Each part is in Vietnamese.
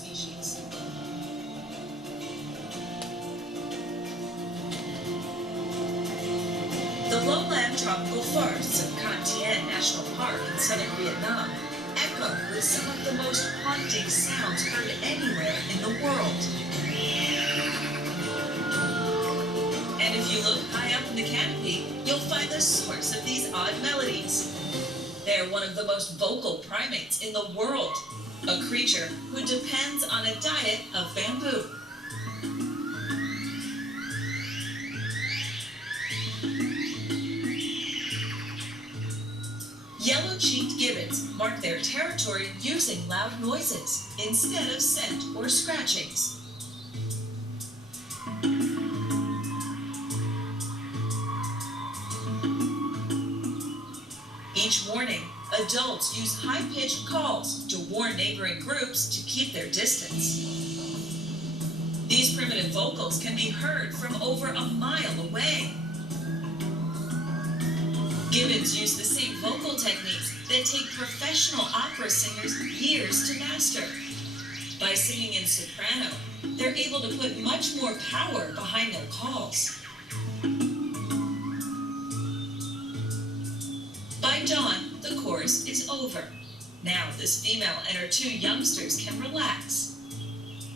species. The lowland tropical forests of Con Tien National Park in southern Vietnam echo with some of the most haunting sounds heard anywhere in the world. And if you look high up in the canopy, you'll find the source of these odd melodies. They're one of the most vocal primates in the world, a creature who depends on a diet of bamboo. Yellow-cheeked gibbons mark their territory using loud noises instead of scent or scratchings. Each morning, adults use high-pitched calls to warn neighboring groups to keep their distance. These primitive vocals can be heard from over a mile away. Gibbons use the same vocal techniques that take professional opera singers years to master. By singing in soprano, they're able to put much more power behind their calls. By dawn, the chorus is over. Now this female and her two youngsters can relax.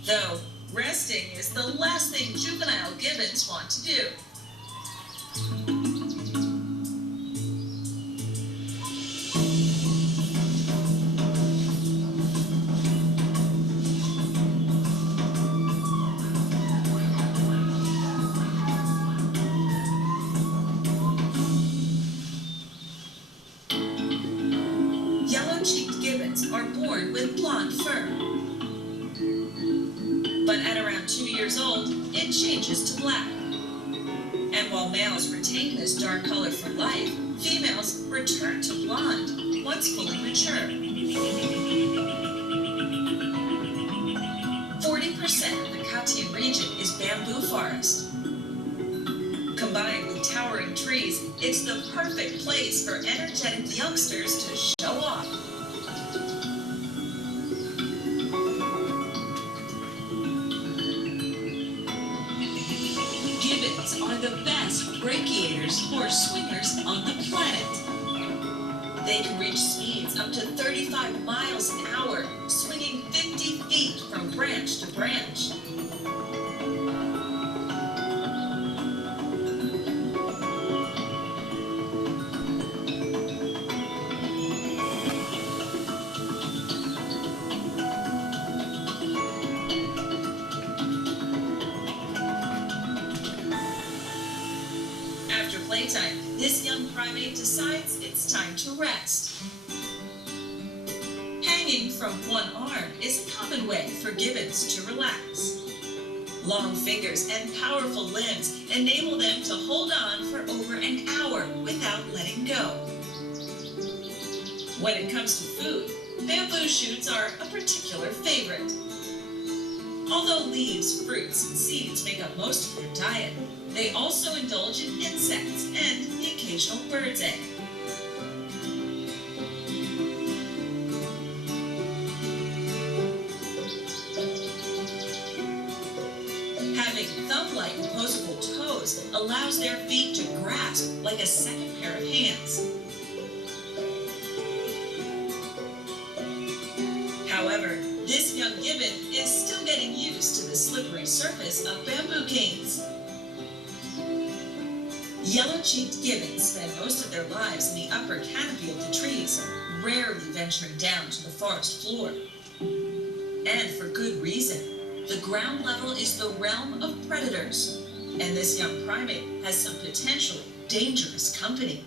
Though, resting is the last thing juvenile gibbons want to do. Yellow-cheeked gibbons are born with blonde fur. But at around 2 years old, it changes to black. And while males retain this dark color for life, females return to blonde once fully mature. 40% of the Ca Tien region is bamboo forest. Combined with towering trees, it's the perfect place for energetic youngsters to show off. Gibbons are the best brachiators or swingers on the planet. They can reach speeds up to 35 miles an hour, swinging 50 feet from branch to branch. After playtime, this young primate decides it's time to rest. Hanging from one arm is a common way for gibbons to relax. Long fingers and powerful limbs enable them to hold on for over an hour without letting go. When it comes to food, bamboo shoots are a particular favorite. Although leaves, fruits, and seeds make up most of their diet, they also indulge in insects and the occasional bird's egg. Having thumb-like opposable toes allows their feet to grasp like a second pair of hands. However, this young gibbon is still getting used to the slippery surface of bamboo canes. Yellow-cheeked gibbons spend most of their lives in the upper canopy of the trees, rarely venturing down to the forest floor. And for good reason. The ground level is the realm of predators, and this young primate has some potentially dangerous company.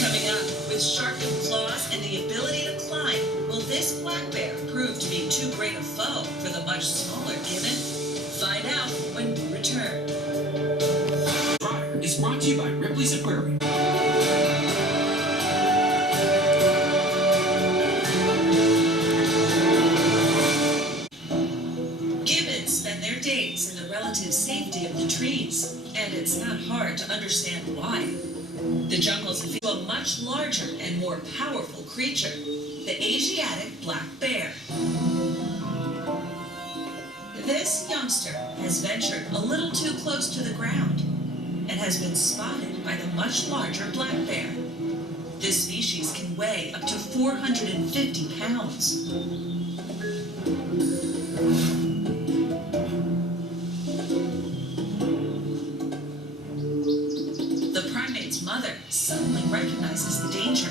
Coming up, with sharpened claws and the ability to climb, will this black bear prove to be too great a foe for the much smaller gibbon? Find out when we return. Is brought to you by Ripley's Aquarium. Gibbons spend their days in the relative safety of the trees, and it's not hard to understand why. The jungles feel a much larger and more powerful creature, the Asiatic black bear. This youngster has ventured a little too close to the ground and has been spotted by the much larger black bear. This species can weigh up to 450 pounds. The primate's mother suddenly recognizes the danger.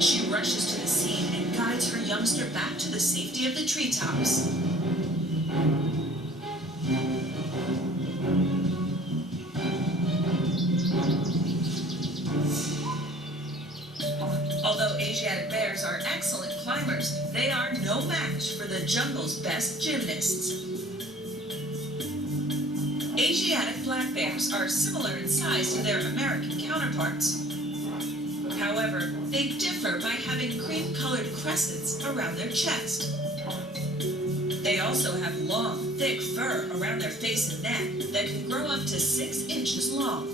She rushes to the scene and guides her youngster back to the safety of the treetops. Although Asiatic bears are excellent climbers, they are no match for the jungle's best gymnasts. Asiatic black bears are similar in size to their American counterparts. However, they differ by having cream-colored crescents around their chest. They also have long, thick fur around their face and neck that can grow up to 6 inches long.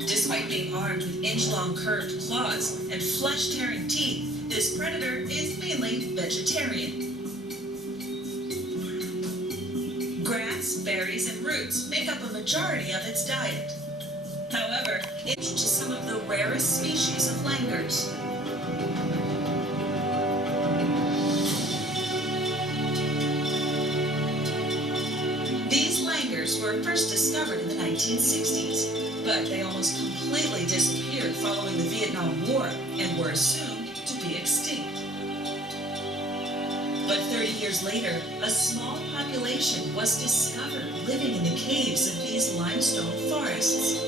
Despite being armed with inch-long curved claws and flesh-tearing teeth, this predator is mainly vegetarian. Grass, berries, and roots make up a majority of its diet. However, it's to some of the rarest species of langurs. These langurs were first discovered in the 1960s, but they almost completely disappeared following the Vietnam War and were assumed to be extinct. But 30 years later, a small population was discovered living in the caves of these limestone forests.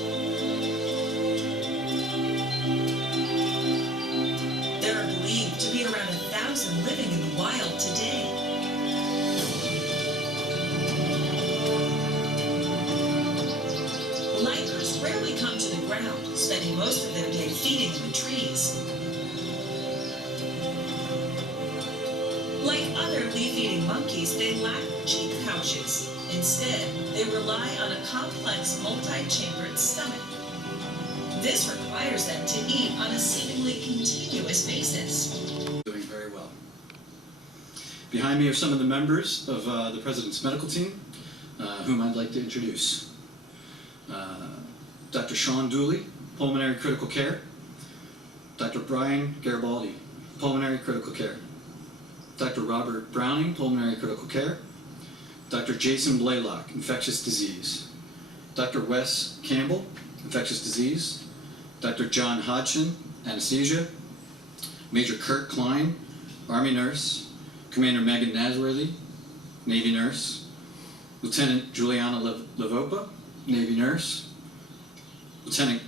There are believed to be around 1,000 living in the wild today. Langurs rarely come to the ground, spending most of their day feeding in the trees. Like other leaf-eating monkeys, they lack cheek pouches. Instead, they rely on a complex multi-chambered stomach. This requires them to eat on a seemingly continuous basis. Doing very well. Behind me are some of the members of the President's medical team, whom I'd like to introduce. Dr. Sean Dooley, Pulmonary Critical Care. Dr. Brian Garibaldi, Pulmonary Critical Care. Dr. Robert Browning, Pulmonary Critical Care. Dr. Jason Blaylock, Infectious Disease. Dr. Wes Campbell, Infectious Disease. Dr. John Hodgson, Anesthesia. Major Kurt Klein, Army Nurse. Commander Megan Nasworthy, Navy Nurse. Lieutenant Juliana Levopa, Navy Nurse. Lieutenant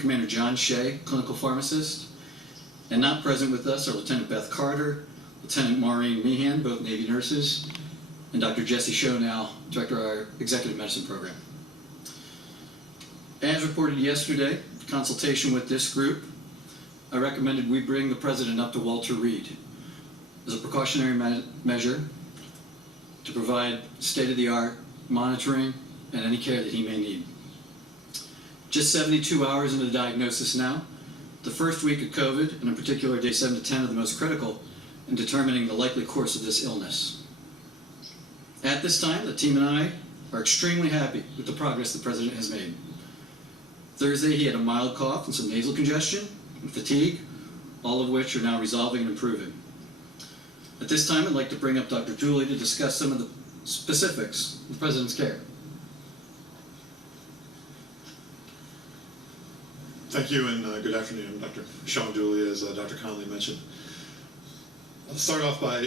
Commander John Shea, Clinical Pharmacist. And not present with us are Lieutenant Beth Carter, Lieutenant Maureen Meehan, both Navy nurses, and Dr. Jesse Schonow, Director of our Executive Medicine Program. As reported yesterday, in consultation with this group, I recommended we bring the President up to Walter Reed as a precautionary measure to provide state-of-the-art monitoring and any care that he may need. Just 72 hours into the diagnosis now, the first week of COVID, and in particular day 7 to 10, are the most critical in determining the likely course of this illness. At this time, the team and I are extremely happy with the progress the President has made. Thursday, he had a mild cough and some nasal congestion and fatigue, all of which are now resolving and improving. At this time, I'd like to bring up Dr. Dooley to discuss some of the specifics of the President's care. Thank you, and good afternoon. I'm Dr. Sean Dooley, as Dr. Conley mentioned. I'll start off by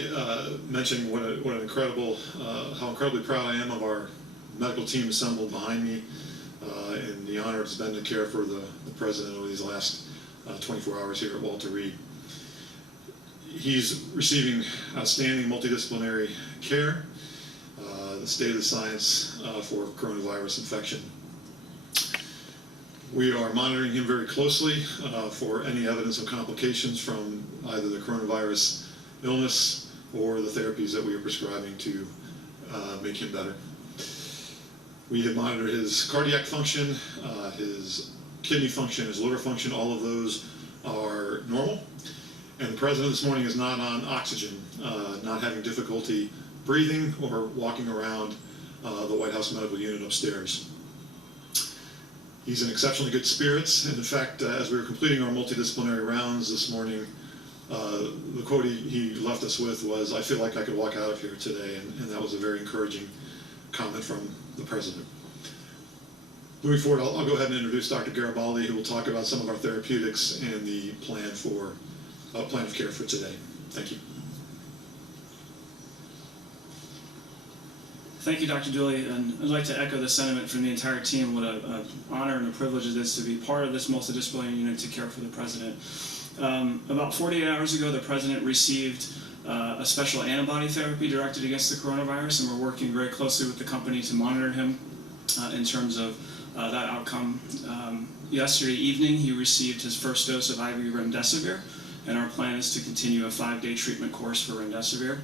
mentioning how incredibly proud I am of our medical team assembled behind me, and the honor it's been to care for the President over these last 24 hours here at Walter Reed. He's receiving outstanding multidisciplinary care, the state of the science for coronavirus infection. We are monitoring him very closely for any evidence of complications from either the coronavirus illness or the therapies that we are prescribing to make him better. We have monitored his cardiac function, his kidney function, his liver function. All of those are normal. And the president this morning is not on oxygen, not having difficulty breathing or walking around the White House medical unit upstairs. He's in exceptionally good spirits, and in fact, as we were completing our multidisciplinary rounds this morning, the quote he left us with was, "I feel like I could walk out of here today," and that was a very encouraging comment from the president. Moving forward, I'll go ahead and introduce Dr. Garibaldi, who will talk about some of our therapeutics and the plan of care for today. Thank you. Thank you, Dr. Dooley, and I'd like to echo the sentiment from the entire team. What an honor and a privilege it is to be part of this multidisciplinary unit to care for the president. About 48 hours ago, the president received a special antibody therapy directed against the coronavirus, and we're working very closely with the company to monitor him in terms of that outcome. Yesterday evening, he received his first dose of IV remdesivir, and our plan is to continue a 5-day treatment course for remdesivir.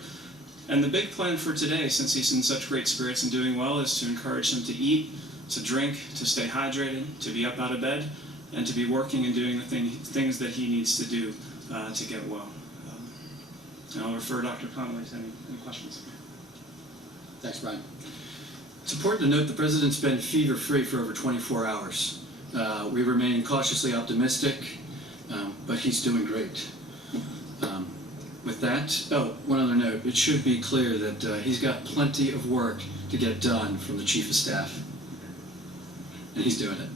And the big plan for today, since he's in such great spirits and doing well, is to encourage him to eat, to drink, to stay hydrated, to be up out of bed, and to be working and doing the things that he needs to do to get well. And I'll refer Dr. Conley to any questions. Thanks, Brian. It's important to note the president's been fever-free for over 24 hours. We remain cautiously optimistic, but he's doing great. With that, one other note, it should be clear that he's got plenty of work to get done from the Chief of Staff, and he's doing it.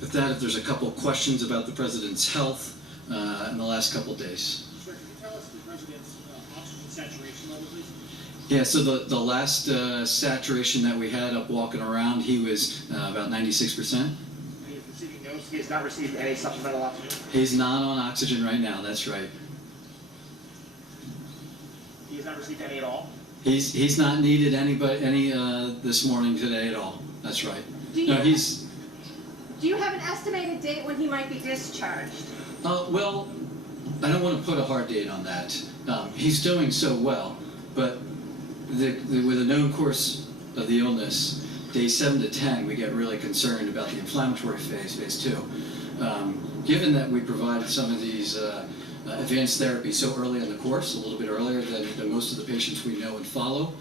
With that, if there's a couple questions about the president's health in the last couple of days. Sir, can you tell us the president's oxygen saturation level, please? Yeah, so the last saturation that we had up walking around, he was about 96%. He is receiving no, he has not received any supplemental oxygen. He's not on oxygen right now, that's right. He has not received any at all. He's not needed any this morning today at all. That's right. Do you have an estimated date when he might be discharged? Well, I don't want to put a hard date on that. He's doing so well, but with a known course of the illness, days 7 to 10, we get really concerned about the inflammatory phase 2. Given that we provided some of these advanced therapies so early in the course, a little bit earlier than most of the patients we know and follow,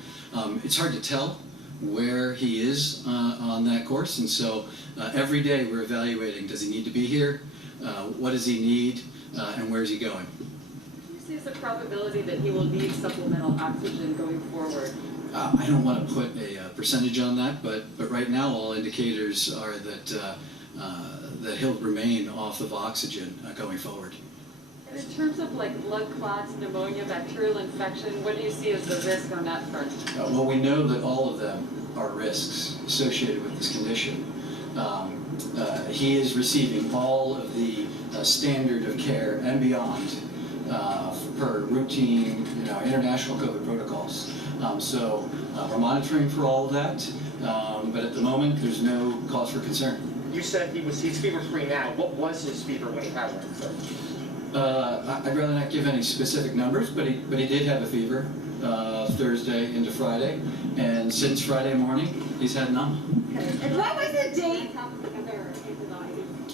it's hard to tell where he is on that course, and so every day we're evaluating, does he need to be here, what does he need, and where is he going? Can you say the probability that he will need supplemental oxygen going forward? I don't want to put a percentage on that, but right now all indicators are that he'll remain off of oxygen going forward. And in terms of like blood clots, pneumonia, bacterial infection, what do you see as the risk on that front? Well, we know that all of them are risks associated with this condition. He is receiving all of the standard of care and beyond per routine, international COVID protocols. So we're monitoring for all of that, but at the moment there's no cause for concern. You said he's fever-free now. What was his fever when he had one, sir? I'd rather not give any specific numbers, but he did have a fever Thursday into Friday, and since Friday morning he's had none. Okay. And what was the date?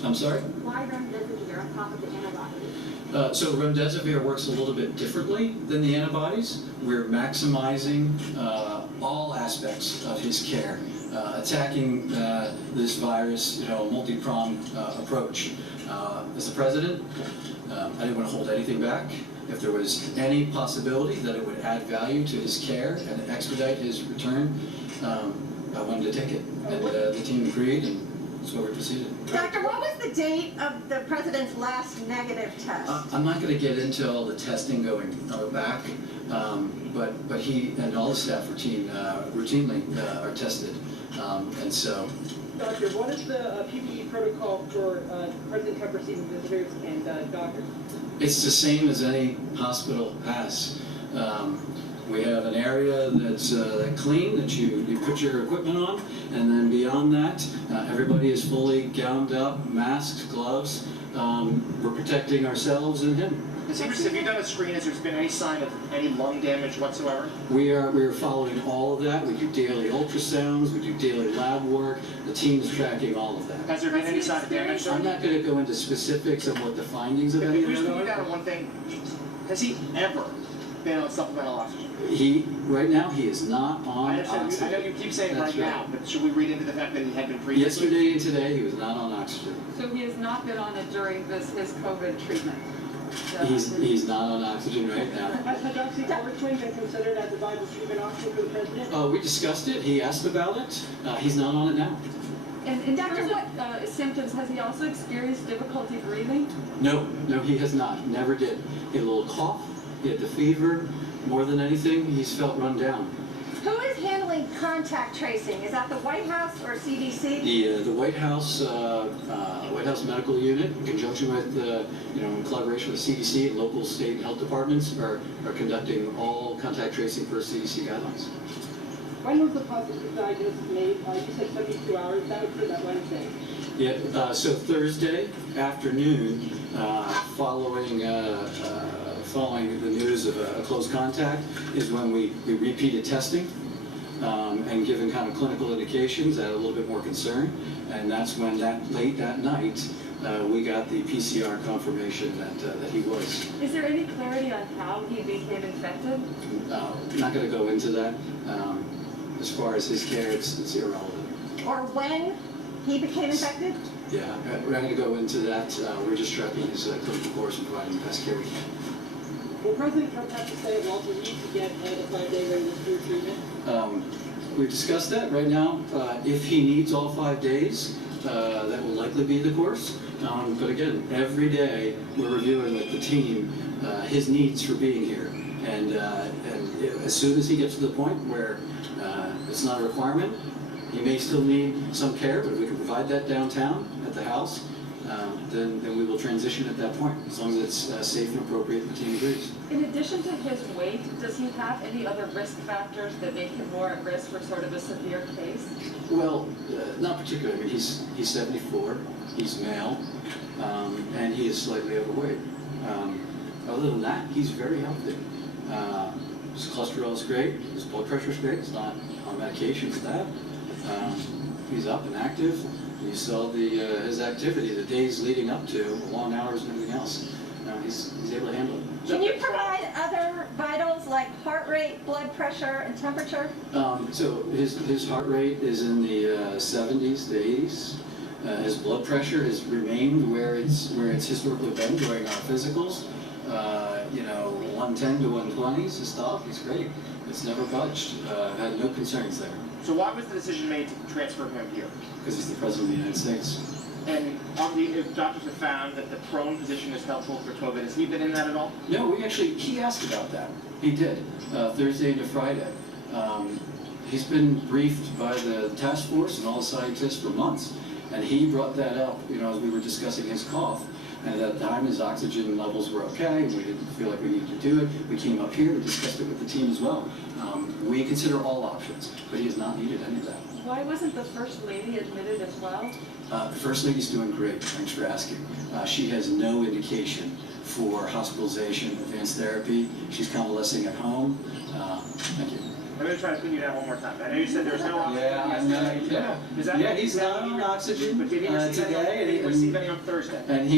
I'm sorry? Why remdesivir on top of the antibodies? So remdesivir works a little bit differently than the antibodies. We're maximizing all aspects of his care, attacking this virus, a multi-pronged approach. As the president, I didn't want to hold anything back. If there was any possibility that it would add value to his care and expedite his return, I wanted to take it. And the team agreed, and that's why we proceeded. Doctor, what was the date of the president's last negative test? I'm not going to get into all the testing going back, but he and all the staff routinely are tested, and so. Doctor, what is the PPE protocol for President Trump receiving visitors and doctors? It's the same as any hospital has. We have an area that's clean, that you put your equipment on, and then beyond that, everybody is fully gowned up, masks, gloves, we're protecting ourselves and him. Have you done a screen? Has there been any sign of any lung damage whatsoever? We are following all of that. We do daily ultrasounds, we do daily lab work. The team is tracking all of that. Has there been any sign of damage? I'm not going to go into specifics of what the findings of any If of we that just put are. down on one thing, has he ever been on supplemental oxygen? Right now, he is not on I know oxygen. you keep saying That's right now, but should we read into the fact that he had been previously? Yesterday and today, he was not on oxygen. So he has not been on it during his COVID treatment? He's not on oxygen right now. Has hydroxychloroquine been considered as a viable treatment option for the president? We discussed it. He asked about it. He's not on it now. And in terms of symptoms, has he also experienced difficulty breathing? No, he has not. Never did. He had a little cough. He had the fever. More than anything, he's felt run down. Who is handling contact tracing? Is that the White House or CDC? The White House Medical Unit, in conjunction with, in collaboration with CDC and local, state, and health departments, are conducting all contact tracing per CDC guidelines. When was the positive diagnosis made? You said 72 hours. That was for that Wednesday. Yeah. So Thursday afternoon, following the news of a close contact, is when we repeated testing and given kind of clinical indications that a little bit more concern, and that's when late that night we got the PCR confirmation that he was. Is there any clarity on how he became infected? I'm not going to go into that. As far as his care, it's irrelevant. Or when he became infected? Yeah, we're not going to go into that. We're just tracking his clinical course and providing the best care we can. Will President Trump have to stay at Walter Reed to get the 5-day regular flu treatment? We've discussed that right now. If he needs all 5 days, that will likely be the course. But again, every day we're reviewing with the team his needs for being here. And as soon as he gets to the point where it's not a requirement, he may still need some care, but if we can provide that downtown at the house, then we will transition at that point, as long as it's safe and appropriate and the team agrees. In addition to his weight, does he have any other risk factors that make him more at risk for sort of a severe case? Well, not particularly. I mean, he's 74, he's male, and he is slightly overweight. Other than that, he's very healthy. His cholesterol is great, his blood pressure is great, he's not on medication for that. He's up and active. You saw his activity, the days leading up to, the long hours and everything else. He's able to handle it. Can you provide other vitals like heart rate, blood pressure, and temperature? So his heart rate is in the 70s to 80s. His blood pressure has remained where it's historically been during our physicals. 110 to 120 is systolic. He's great. It's never budged. I've had no concerns there. So why was the decision made to transfer him here? Because he's the President of the United States. And if doctors have found that the prone position is helpful for COVID, has he been in that at all? No, he asked about that. He did, Thursday into Friday. He's been briefed by the task force and all the scientists for months, and he brought that up, as we were discussing his cough. And at the time, his oxygen levels were okay, and we didn't feel like we needed to do it. We came up here, we discussed it with the team as well. We consider all options, but he has not needed any of that. Why wasn't the First Lady admitted as well? The First Lady's doing great, thanks for asking. She has no indication for hospitalization, advanced therapy. She's convalescing at home. Thank you. I'm going to try to pin you down one more time. I know you said there's no oxygen. Yeah, he's not on oxygen But did he receive today. Did he receive any on Thursday? And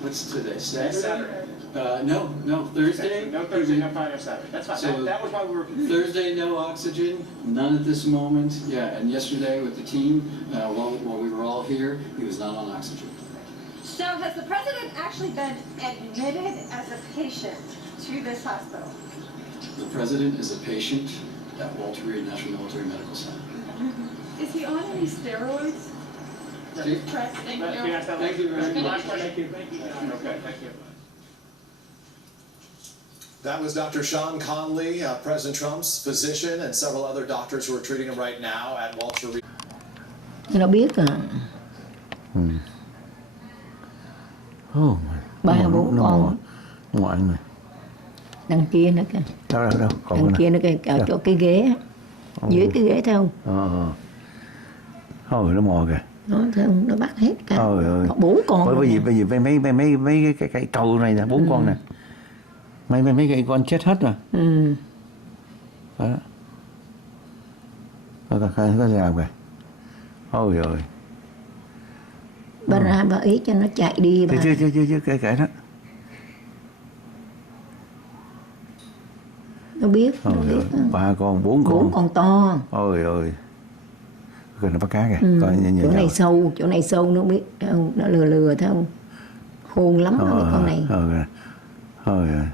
what's today, Saturday? No, Thursday. Okay, no Thursday, no Friday, no Saturday. That's fine. So that was why we were confused. Thursday, no oxygen, none at this moment. Yeah, and yesterday with the team, while we were all here, he was not on oxygen. So has the president actually been admitted as a patient to this hospital? The president is a patient at Walter Reed National Military Medical Center. Is he on any steroids? Thank you. Thank you very much. Thank you. Okay, thank you. That was Dr. Sean Conley, President Trump's physician, and several other doctors who are treating him right now at Walter Reed. Nó biết à. Ba bốn con. Ngoại này. Đằng kia nữa kìa. Đâu. Đằng kia nữa kìa, chỗ cái ghế. Dưới cái ghế thấy không? Thôi nó mò kìa. Nó thấy không? Nó bắt hết cả. Ôi ơi. 4 con. Bởi vì mấy cái cầu này nè, 4 con nè. Mấy cái con chết hết rồi. Đó. Có làm kìa. Ôi ơi. Bà ra bà ý cho nó chạy đi bà. Chưa kệ đó. Nó biết. Ôi ơi, 3 con, 4 con. 4 con to. Ôi ơi. Rồi nó bắt cá kìa. Coi Chỗ này sâu nó biết không? Nó lừa thấy không? Khôn lắm đó mấy con này. Ôi ơi.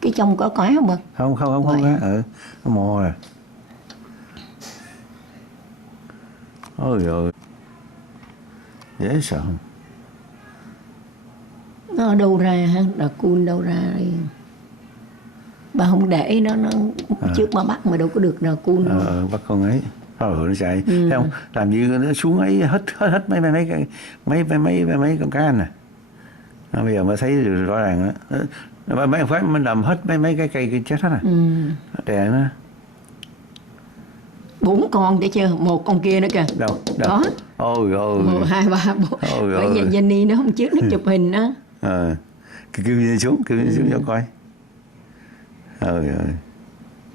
Cái trong có cá không bà? Không cá. Nó mò rồi. Ôi ơi. Dễ sợ. Nó đâu ra ha? Raccoon đâu ra đây? Bà không để nó trước bà bắt mà đâu có được raccoon đâu. Bắt con ấy. Nó chạy. Thấy không? Làm như nó xuống ấy hết mấy con cá nè. Bây giờ mới thấy rõ ràng đó. Mấy phát mình làm hết mấy cái cây chết hết rồi. Đè nó. 4 con thấy chưa? 1 con kia nữa kìa. Đâu? Đó. Ôi ôi. 1, 2, 3, 4. Bây giờ Jenny nó không trước nó chụp hình đó. Kêu gì xuống cho coi. Ôi ơi.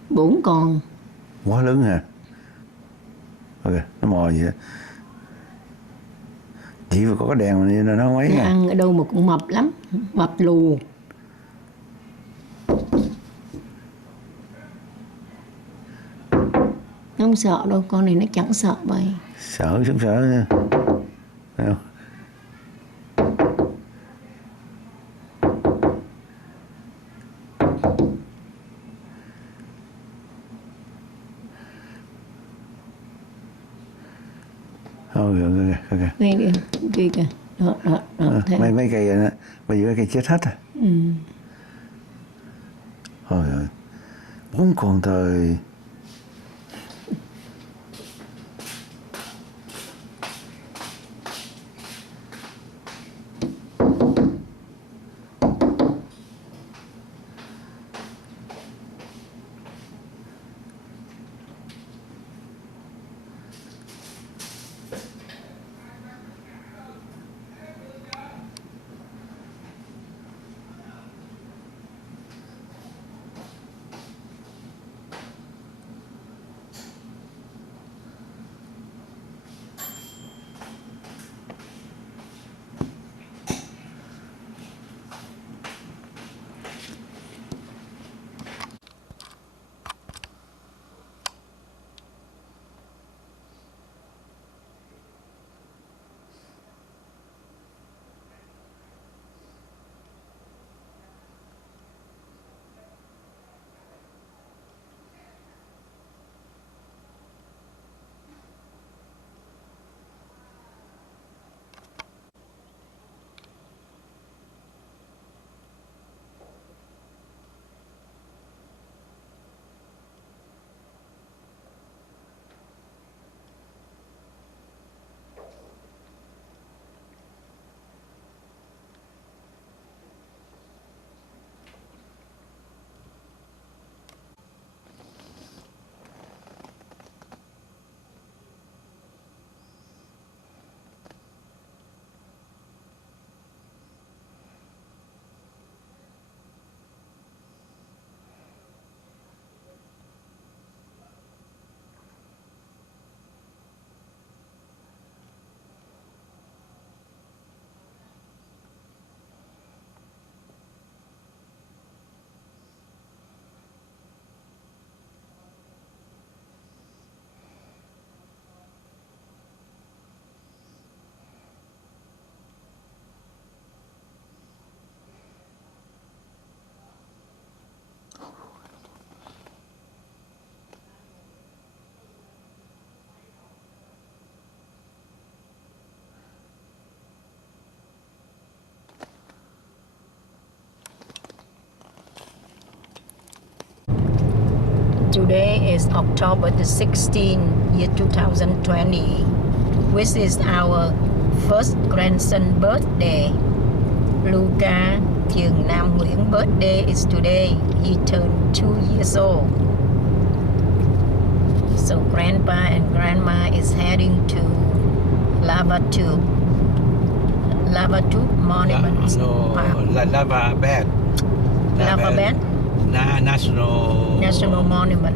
4 con. Quá lớn hả? Ok, nó mò gì đó. Chỉ phải có cái đèn mà nó không ấy. Nó ăn ở đâu mà cũng mập lắm. Mập lù. Nó không sợ đâu, con này nó chẳng sợ vậy. Sợ nha. Thấy không? Ôi kìa. Kia kìa. Đó, mấy cây này, bây giờ cái cây chết hết rồi. Ôi ơi. 4 con thôi. Today is October the 16th, year 2020, which is our first grandson birthday. Luca Trường Nam Nguyễn birthday is today. He turned 2 years old. So grandpa and grandma is heading to Lava Tube Monument Park. Lava Bed. Lava Bed? National Monument.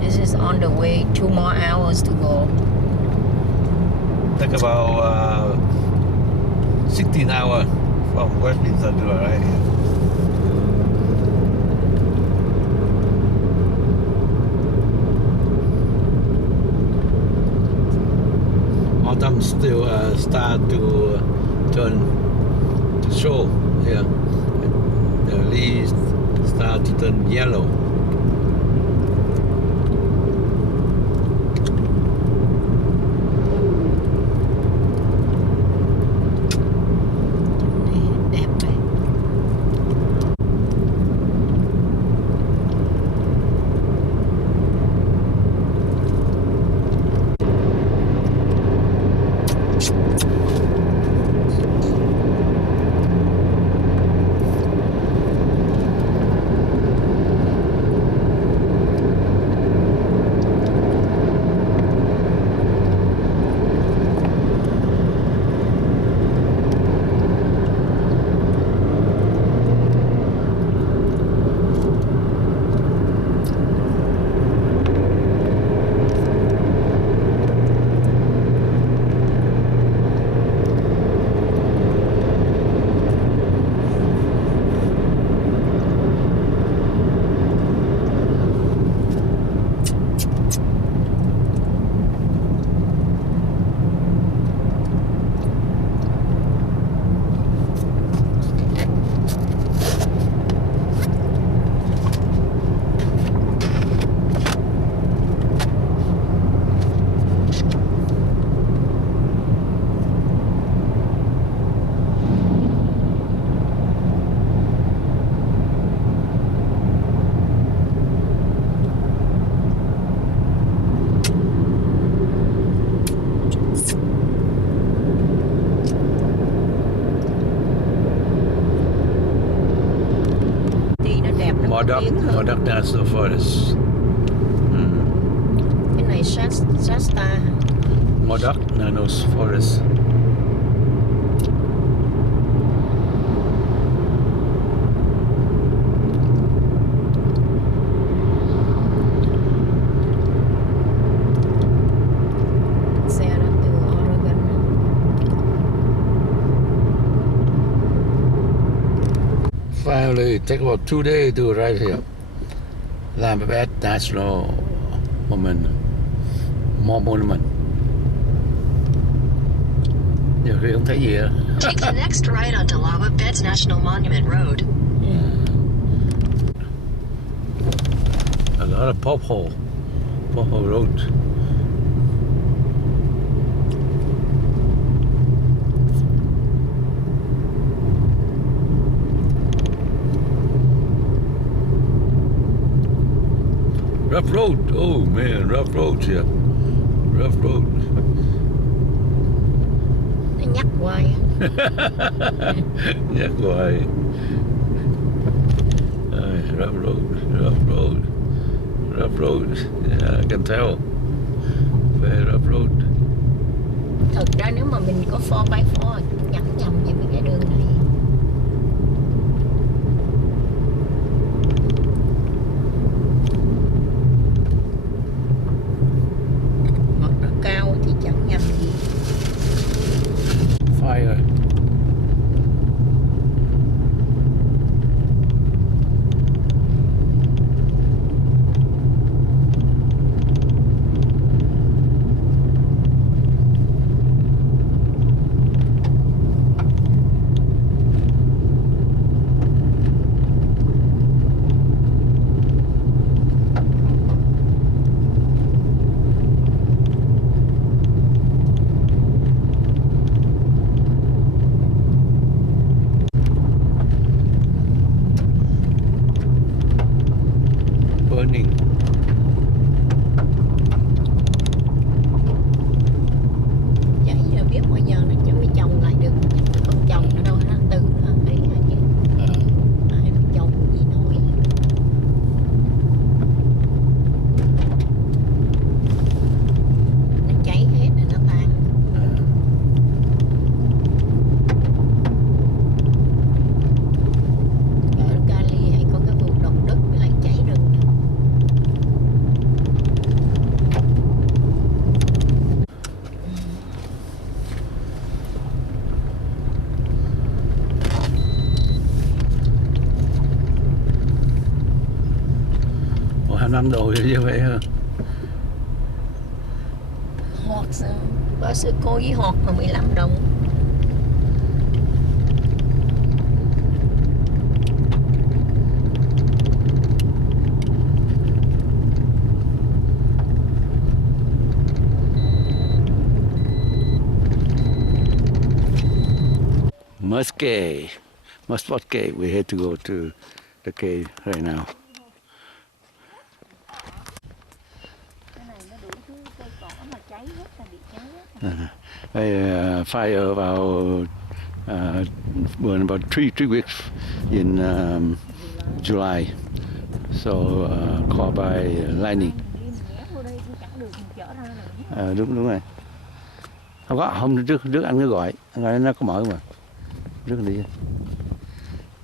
This is on the way, 2 more hours to go. Take about 16 hours from Westminster to right here. Autumn still start to turn to show here. The leaves start to turn yellow. Modoc National Forest. Cái này Shasta. Modoc National Forest. Xe nó từ Oregon. Finally, it take about 2 days to arrive here. Lava Bed National Monument. Nhiều khi không thấy gì á. Take the next right onto Lava Beds National Monument Road. A lot of pothole road. Rough road. Oh man, rough road here. Rough road. Nó nhắc hoài. Nhắc hoài. Rough road. Rough road. Yeah, I can tell. Very rough road. Thật ra nếu mà mình có 4x4 nhắm nhầm về mấy cái đường này. Hoặc nó cao thì chẳng nhầm gì. Fire. 35 độ như vậy hả? Hot sao? Có sự cố với hot mà 15 độ. Muscat Cave. We had to go to the cave right now. Fire about burn about three weeks in July, so caught by lightning. Đúng rồi. Không có, hôm trước anh cứ gọi nó có mở mà. Trước đi.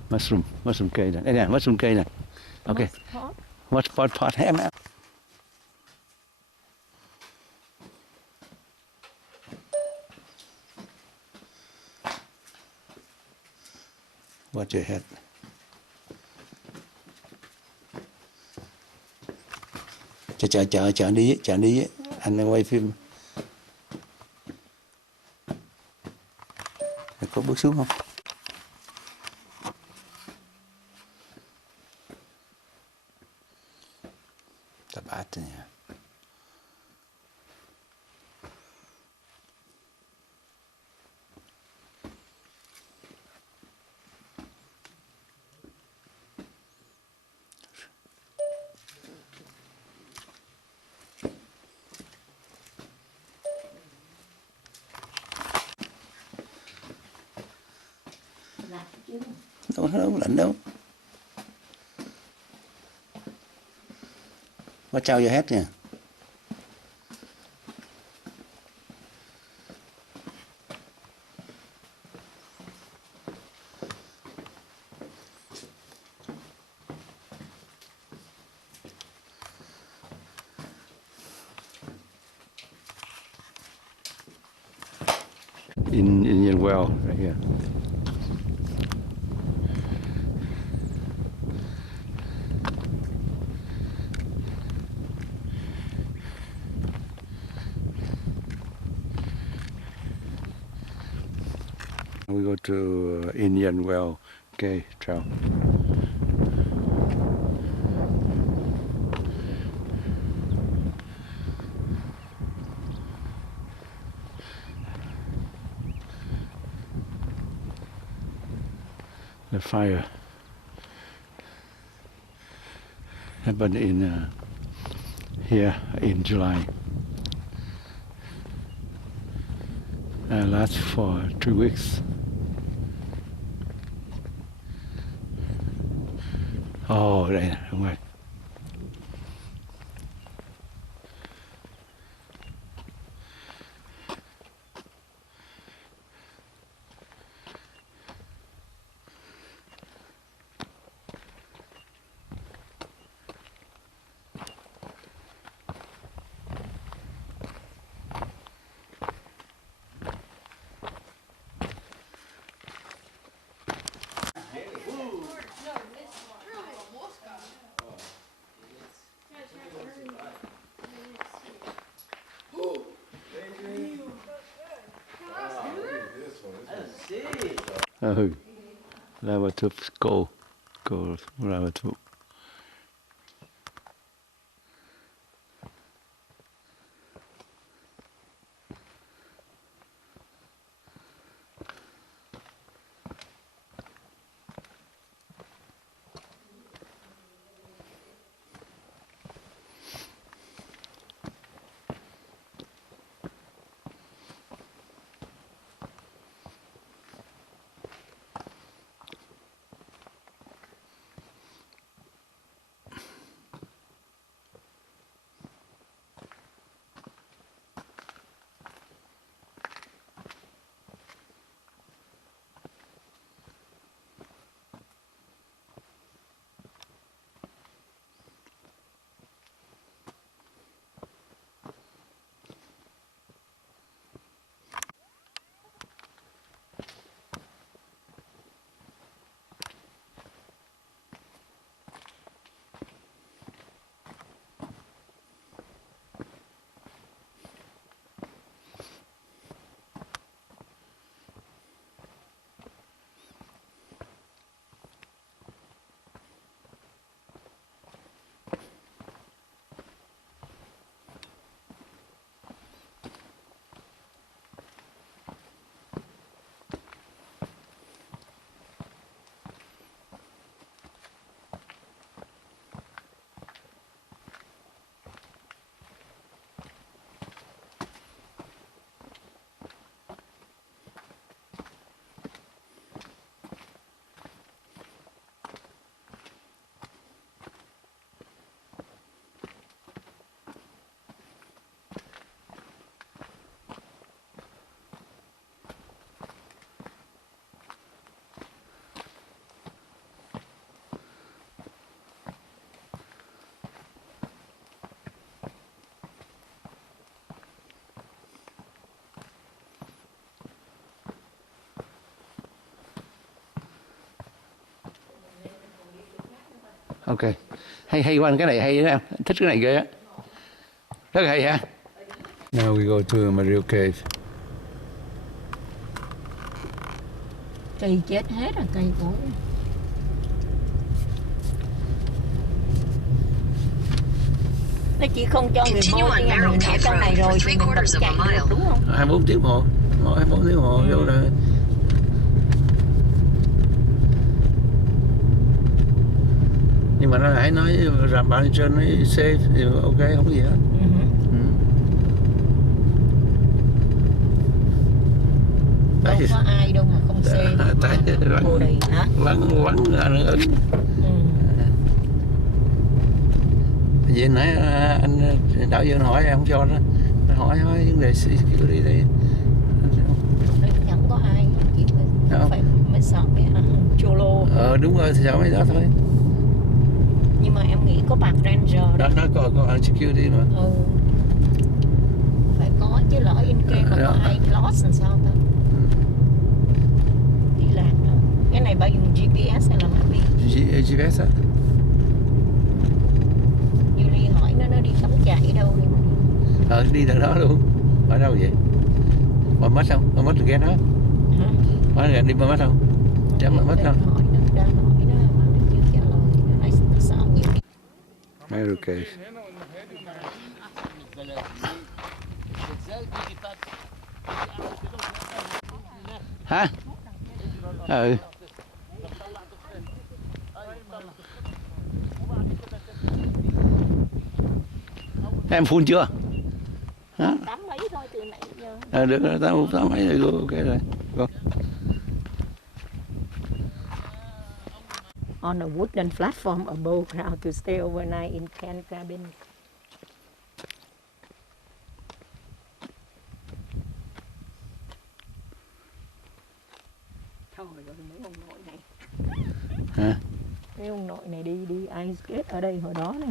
Mushroom cây này. Đây nè, mushroom cây này. Okay. What pot ham now? Watch your head. Chờ đi. Anh đang quay phim. Có bước xuống không? Tập át này. Đâu lạnh đâu. Watch out your head nha. Indian well right here. We go to Indian well, okay, trail. The fire happened in here in July. Lasts for 2 weeks. Oh, đây nè, đúng rồi. Lava tube go lava tube. Ok. Hay quá, cái này hay đó em. Thích cái này ghê á. Rất hay ha. Now we go to Mario Cave. Cây chết hết rồi, cây cối. Nó chỉ không cho người môi chứ nhà mình ở trong này rồi thì mình bật chạy được, đúng không? 24 tiếng hồ. 24 tiếng hồ vô rồi. Nhưng mà nó nãy nói rằng bạn trên nói safe thì ok, không có gì hết. Đâu có ai đâu mà không safe. Vắng vậy nãy anh Đạo Dương hỏi em không cho đó. Hỏi vấn đề security đây. Chẳng có ai, chỉ phải mới sợ mấy anh cholo. Đúng rồi, thì sợ mấy đó thôi. Nhưng mà em nghĩ có bạc ranger đó. Nó có anh security mà. Phải có chứ, lỡ in kia mà có ai lost làm sao ta? Đi lạc đâu. Cái này bà dùng GPS hay là map đi? GPS á. Julie hỏi nó đi cắm trại đâu đi mà. Đi từ đó luôn. Ở đâu vậy? Mà mất không? Mà mất được ghé đó. Hả? Mất rồi đi mà mất không? Chắc mà mất không? Đang hỏi đó mà nó chưa trả lời. Nó sợ nhiều. Mario Cave. Hả? Em phun chưa? Hả? Tắm mấy thôi từ nãy giờ. Được rồi, tắm mấy rồi, ok rồi. Go. On a wooden platform above ground to stay overnight in tent cabin. Thôi rồi mấy ông nội này. Hả? Mấy ông nội này đi ice skate ở đây hồi đó nè.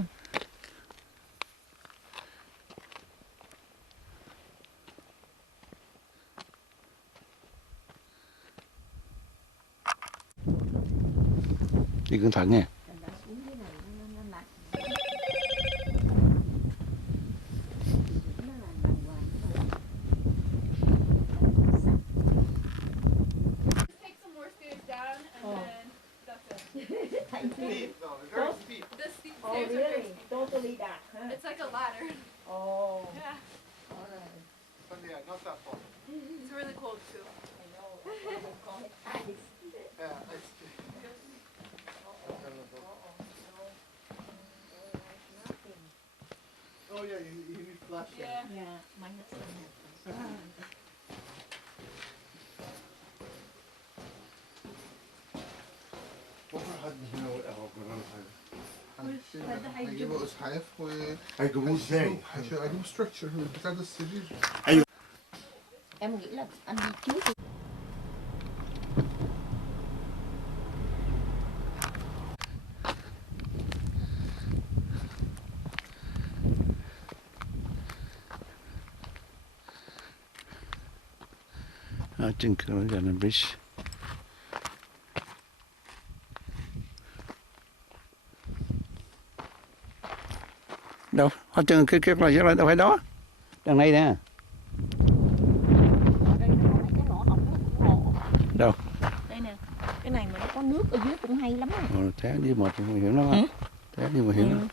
Đi cẩn thận nha. Thank you. Oh, really? Totally that, huh? It's like a ladder. Oh. Yeah. All right. But yeah, not that far. It's really cold too. I know. They call it ice. Yeah, it's... Oh yeah, you need flashlight. Yeah, mine is هيجيبوا اسعاف هيجيبوه ازاي؟ هيجيبوا ستراكشر بتاع ده السرير. Em nghĩ là anh đi trước đi. trên Garden Bridge. Đâu? Ở trên cái là đâu phải đó. Đằng này nè. Ở đây nó có mấy cái lỗ hổng nó cũng ngộ. Đâu? Đây nè. Cái này mà nó có nước ở dưới cũng hay lắm nè. Té như một nguy hiểm lắm á. Té như nguy hiểm lắm.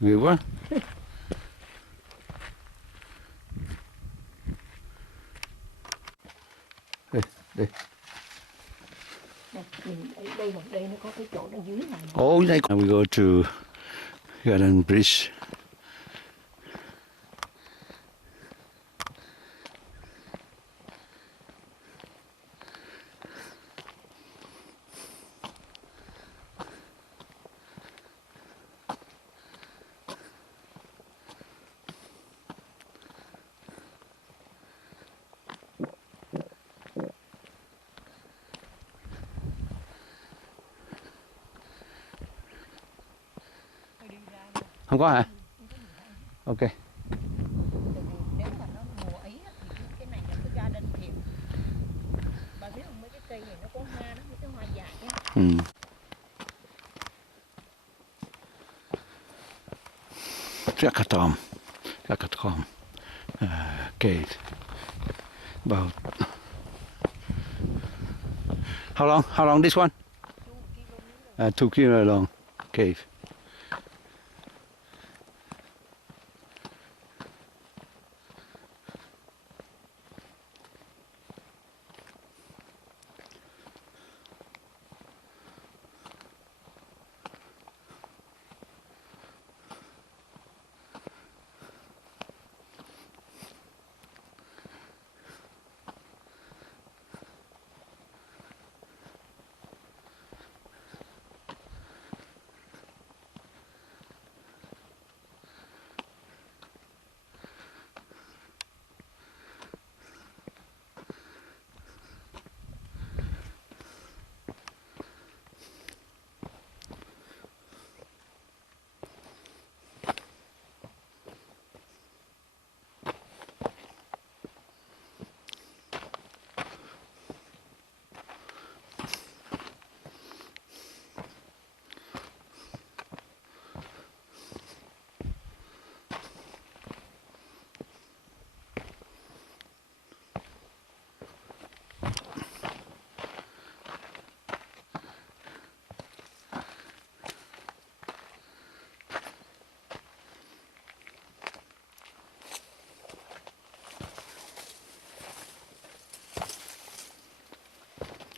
Ghê quá. Đi. Đây nó có cái chỗ ở dưới này. Đây. We go to Garden Bridge. Không có hả? Ok. Nếu mà nó mùa ấy thì cái này là cái garden thiệt. Bà biết không, mấy cái cây này nó có hoa đó, mấy cái hoa dại á. Jakatom cave. About how long this one? 2 kilometers long cave.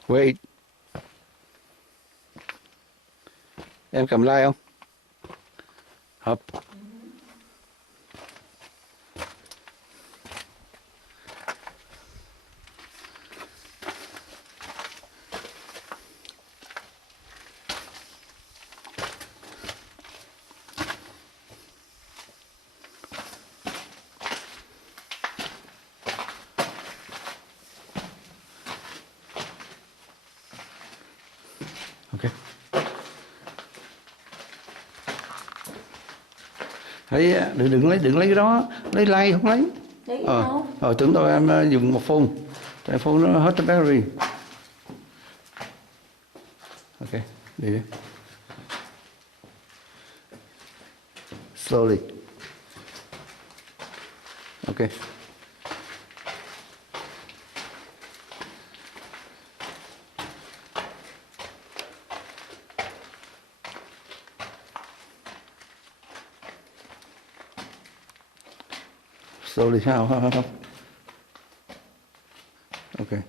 Wait. Em cầm like không? Hop. Ok. Thấy đừng lấy cái đó, lấy like không lấy. Lấy đâu? Tưởng tôi em dùng một phone. Tại phone nó hết battery. Ok, đi. Slowly. Ok. Slowly how? Okay.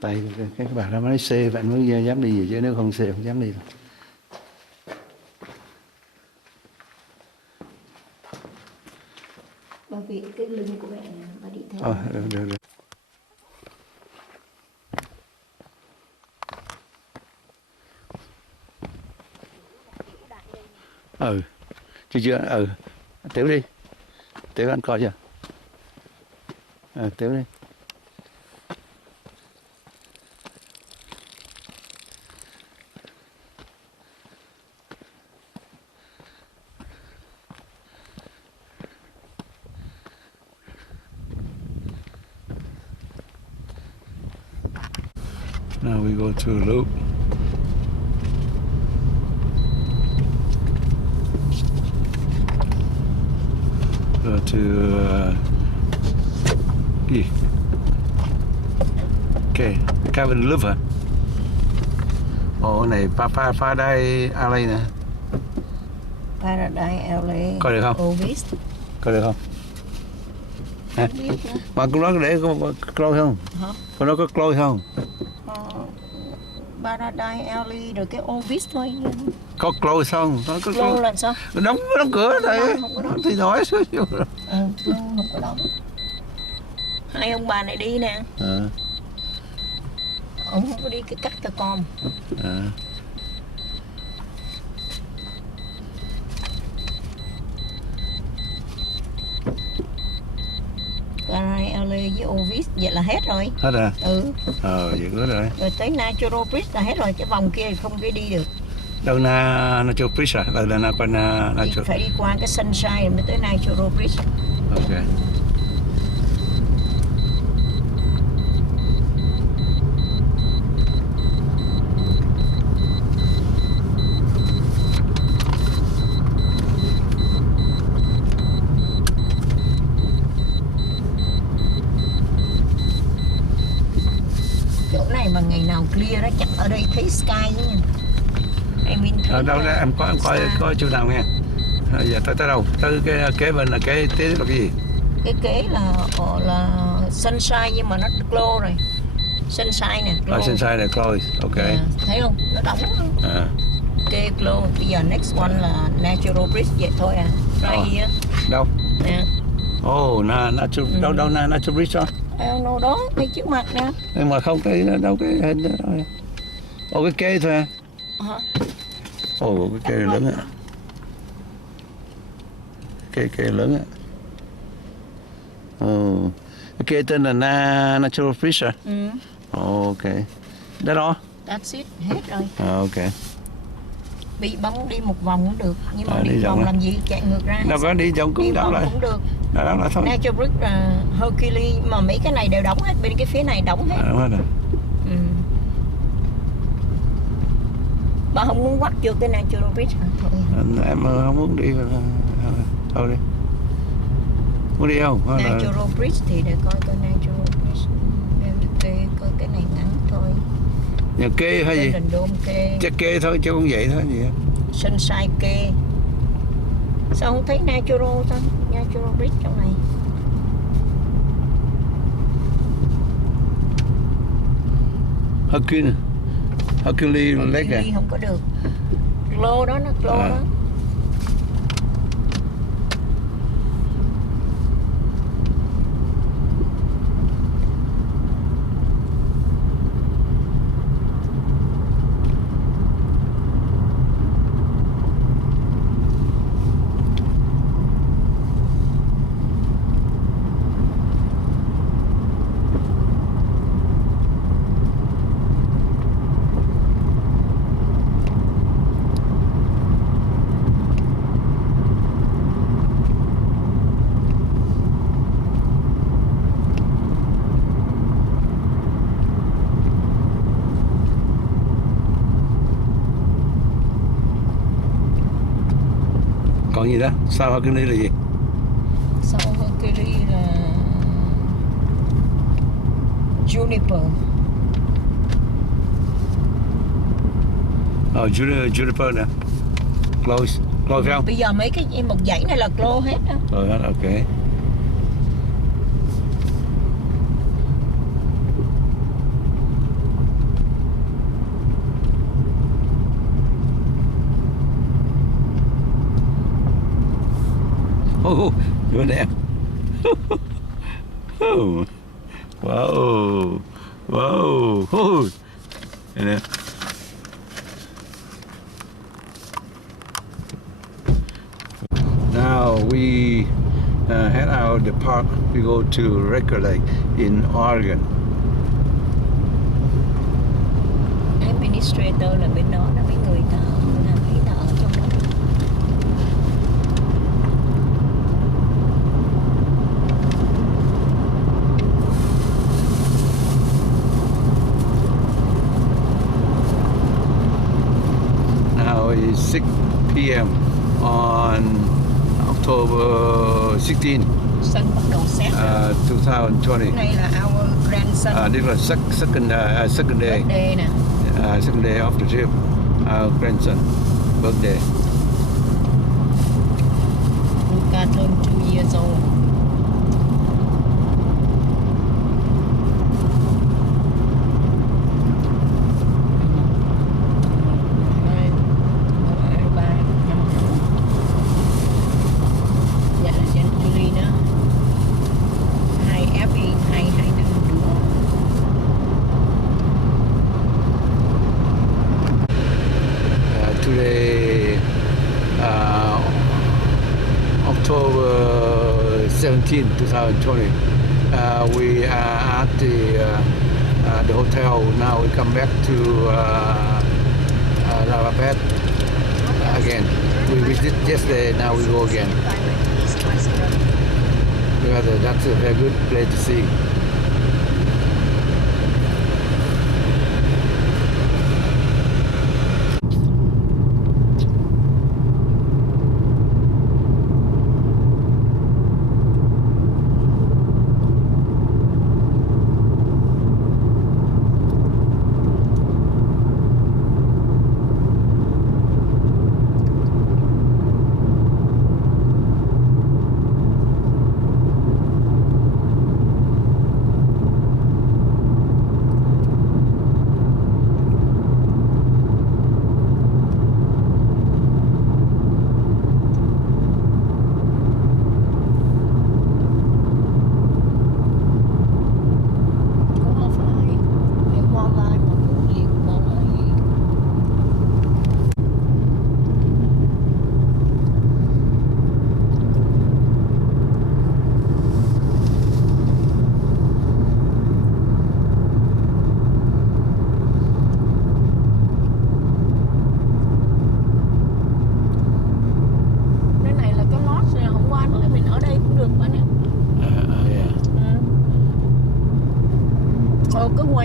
Tại cái bạn đó mới xe bạn mới dám đi gì chứ nếu không xe không dám đi đâu. Bởi vì cái lưng của mẹ bà đi theo. Được. Chưa. Tiểu đi. Tiểu anh coi chưa? Tiểu đi. Now we go to a loop. Go to Cabin Loop hả? Ồ này Paradise Alley nè. Paradise Alley. Coi được không? Ovis. Coi được không? Hả? Mà con nói để close không? Hả? Con nói có close không? Paradise Alley rồi cái Ovis thôi nha. Có close không? Close là sao? Đóng cửa đây. Thì nói xuống rồi. Không có đóng. Hai ông bà này đi nè. Ông không có đi cái cắt tờ con. Paradise Alley với Ovis vậy là hết rồi. Hết rồi. Vậy hết rồi. Rồi tới Natural Bridge là hết rồi, cái vòng kia thì không cái đi được. Đâu Natural Bridge à? Là qua Natural. Phải đi qua cái Sunshine mới tới Natural Bridge. Ok. màu clear đó, chắc ở đây thấy sky nha. Em nhìn thấy Ở đâu đó em coi chỗ nào nghe. Giờ tới đâu? Tới cái kế bên là cái kế là cái gì? Cái kế là sunshine nhưng mà nó close rồi. Sunshine nè, close. Sunshine này close, ok. Yeah, thấy không? Nó đóng. Kế close. Bây giờ next one là natural bridge vậy thôi à. Right here. Đâu? Nè. Natural natural bridge đó. Đâu đó, ngay trước mặt nè. Nhưng mà không cái đâu cái hình đó. Cái kế thôi à? Cái kế lớn á. Kế lớn á. Cái kế tên là natural bridge à? Ok. That's all? That's it, hết rồi. Ok. Bị bấm đi một vòng cũng được, nhưng mà đi vòng làm gì, chạy ngược ra. Đâu có đi vòng cũng đóng lại. Cũng được. Đóng lại thôi. Natural bridge, Hercules, mà mấy cái này đều đóng hết, bên cái phía này đóng hết. Đóng hết rồi. Bà không muốn quắt vô cái natural bridge hả? Thôi. Em không muốn đi, thôi đi. Muốn đi không? Natural bridge thì để coi cái natural bridge. Em coi cái này ngắn thôi. Nhà kê hay gì? Kê. Chắc kê thôi chứ không vậy thôi gì hết. Sunshine kê. Sao không thấy natural ta? Natural bridge trong này. Hercules Lake à? Không có được. Glow đó, nó glow đó. Còn gì đó? Sau Hercules là gì? Sau Hercules là Juniper. Juniper nè. Close phải không? Bây giờ mấy cái một dãy này là close hết á. Rồi hết, ok. Good damn. Whoa. And now we head out of the park. We go to Record Lake in Oregon. Administrator là bên đó, mấy người ta làm mấy ta ở trong đó. Now it's 6 p.m. on October 16, Sun bắt đầu set 2020. Này là our grandson. This was second day. Birthday nè. Second day of the trip. Our grandson birthday. Luca turned 2 years old. Today, October 17, 2020. We are at the hotel. Now we come back to Lava Pet again. We visited yesterday. Now we go again. Because that's a very good place to see.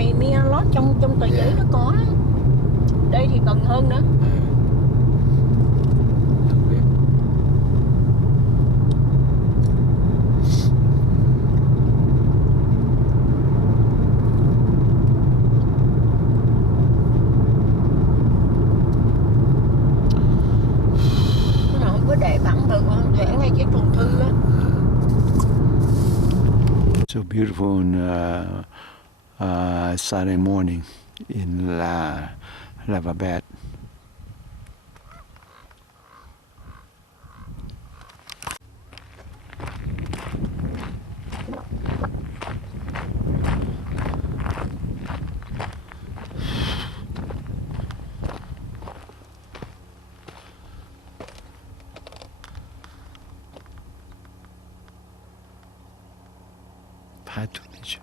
ngoài Mialot trong tờ giấy nó có. Đây thì gần hơn nữa. Nó không có để bản được, để ngay cái thùng thư á. So beautiful on Saturday morning in Lava Bed. Path to nature.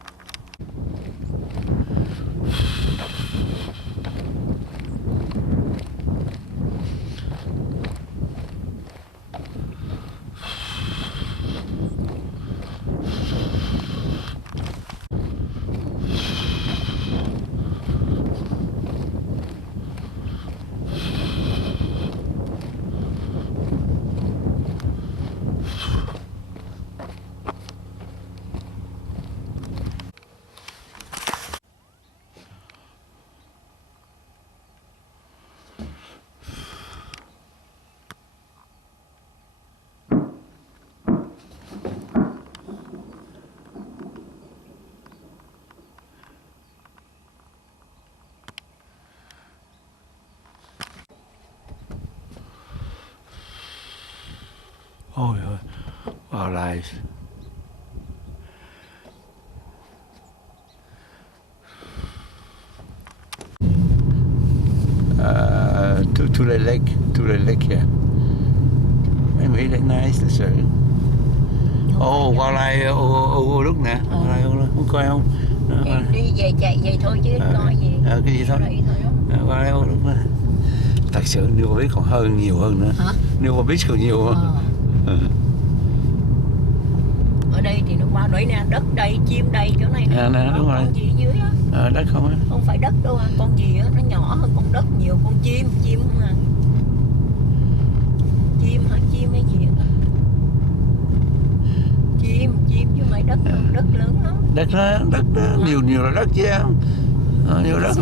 Oh, wildlife. To the lake here. I made it nice to show. Oh, wildlife look nè, muốn coi không? Em đi về chạy vậy thôi chứ coi gì. Cái gì thôi. Wildlife look nè. Thật sự Newport Beach còn hơn nhiều hơn nữa. Hả? Newport Beach còn nhiều hơn. Ở đây thì nó qua đấy nè, đất đây, chim đây, chỗ này nè. Nè, đúng rồi. Con gì ở dưới á? Đất không á? Không phải đất đâu, con gì á, nó nhỏ hơn con đất nhiều, con chim mà. Chim hả? Chim hay gì á? Chim chứ không phải đất đâu, đất lớn lắm. Đất đó, nhiều là đất chứ. Nhiều đất.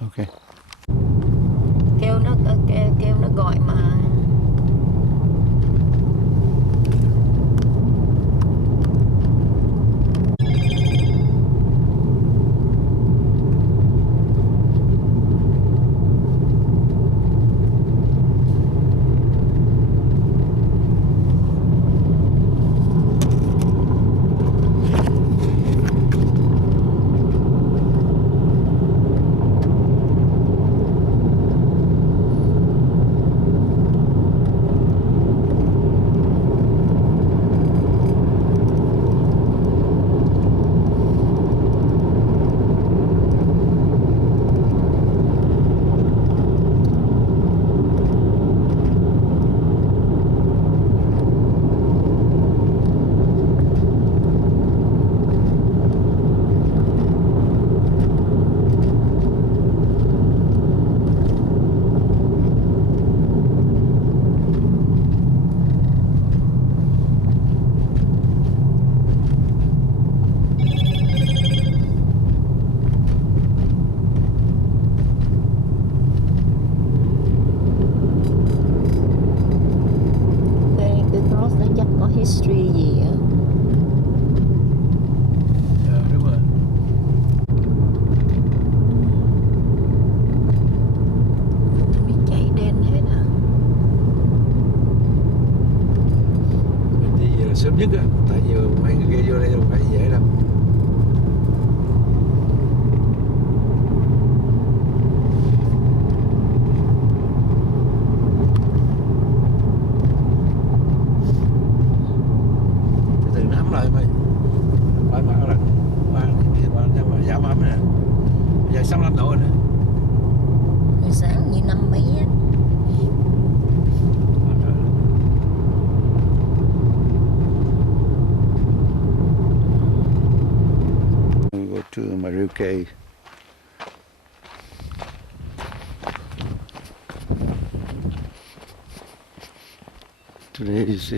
Ok. Kêu nó gọi mà. History gì á. Đúng rồi. Bị cháy đen hết à. Đi sớm nhất á, tại vì mấy người kia vô đây không phải dễ đâu. UK. Today is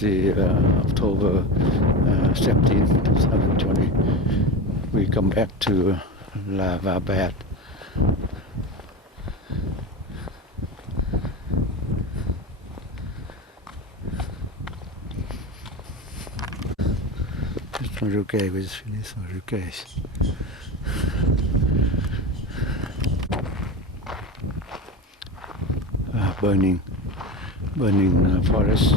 the October 17, 2020. We come back to Lava Bad. It's not okay, we just finished. Not okay. Burning forest.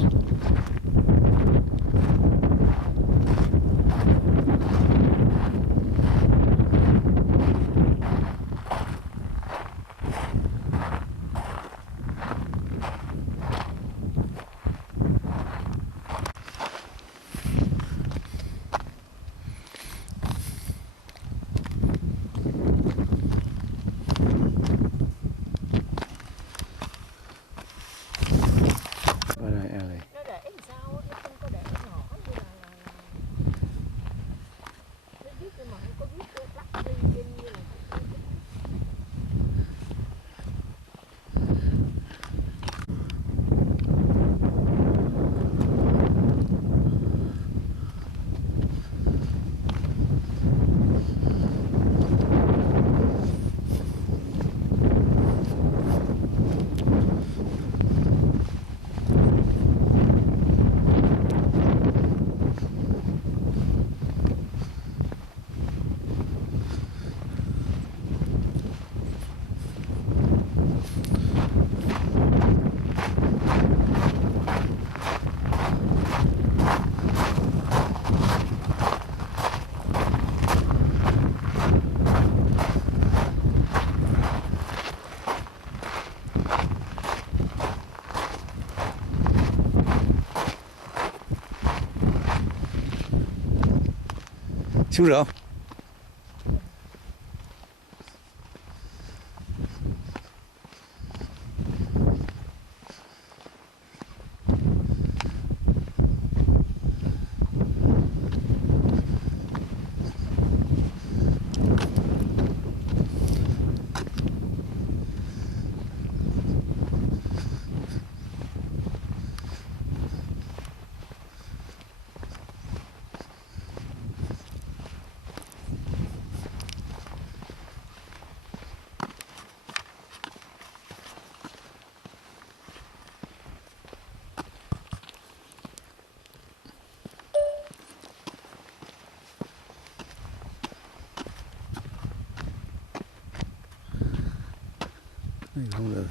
Xuống được không? Không được.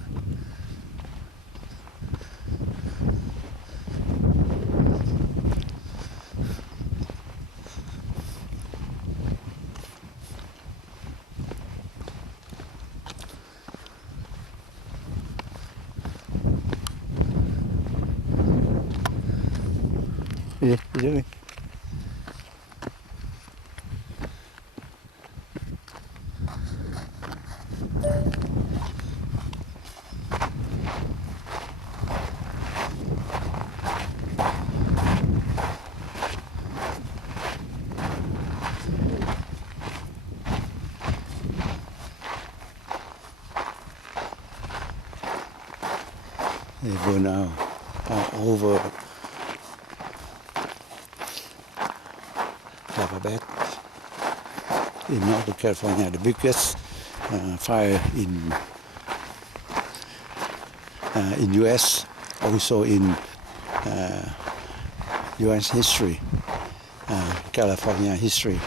Đi trước đi. They burn out over Lava Bed in Northern California, the biggest fire in U.S., also in U.S. history, California history.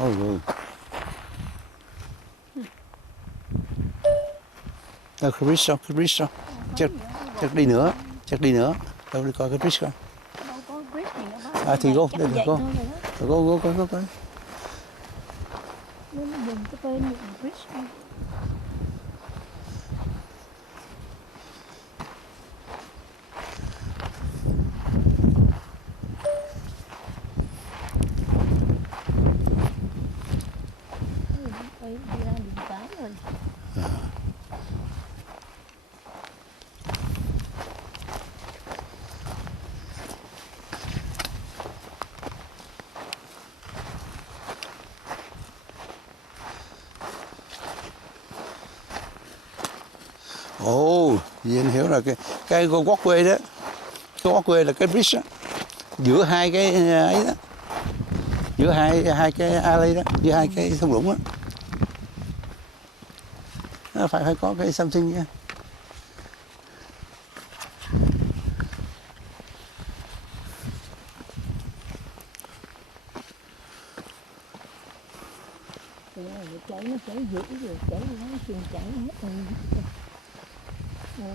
Ôi ôi. Đâu Chris đâu? Chắc đi nữa. Đâu đi coi cái Chris coi. À thì go, go. Nó dùng cái tên như Chris thôi. Đi ra đường cái rồi. Ồ, vì anh hiểu rồi, cái walkway đó, cái walkway là cái bridge đó, giữa hai cái ấy đó, giữa hai cái alley đó, giữa hai cái thung lũng đó, nó phải có cái something nha. Cháy nó cháy dữ rồi, cháy nó chừng cháy hết rồi.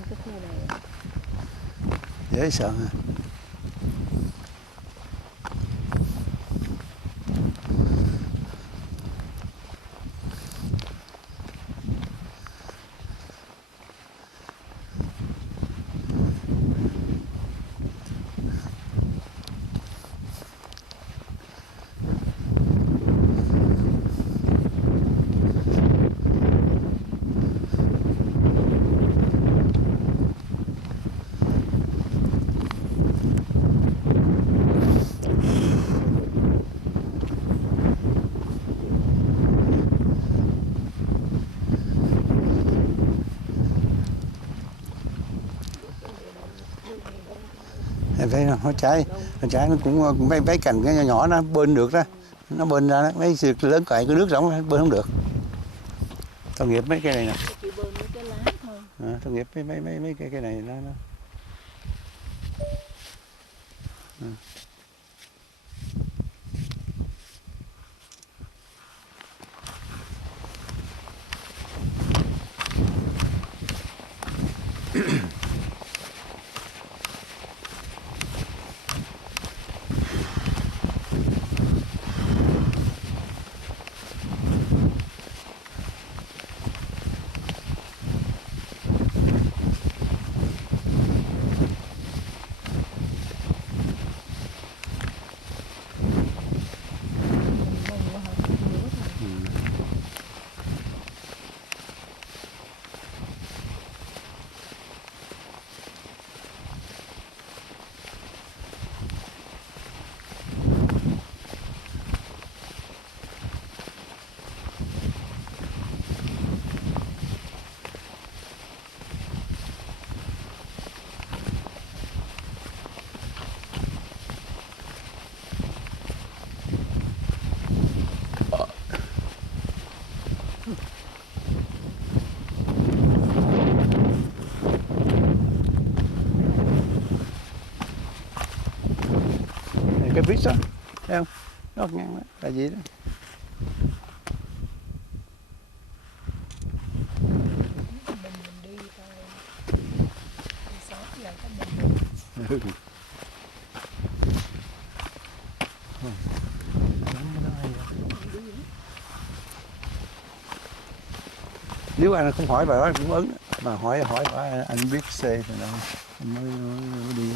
Cái khu này Dễ sợ hả? Em thấy không? Nó trái nó cũng mấy cành cái nhỏ nó bơm được đó, nó bơm ra đó, mấy sự lớn cậy cái nước rỗng nó bơm không được. Tội nghiệp mấy cái này nè. Tội nghiệp mấy cái này nó. Cái bridge đó, thấy không? Nó ngang đó, là gì đó. Nếu anh không hỏi bà đó cũng ứng, mà hỏi bà, anh biết xe rồi đâu, anh mới đi.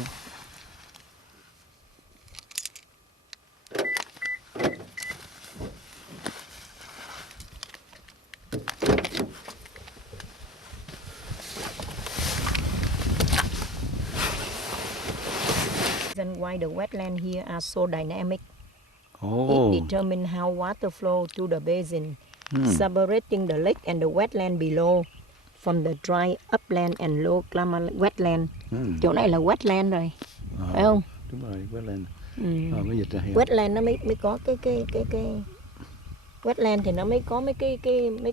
Why the wetlands here are so dynamic. Oh. It determines how water flow to the basin, separating the lake and the wetland below from the dry upland and low climate wetland. Chỗ này là wetland rồi, phải không? Đúng rồi, wetland. Mới dịch ra hiểu. Wetland nó mới có cái wetland thì nó mới có mấy cái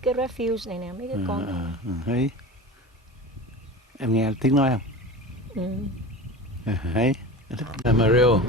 refuse này nè, mấy cái con này. Thấy. Em nghe tiếng nói không? Thấy. Mario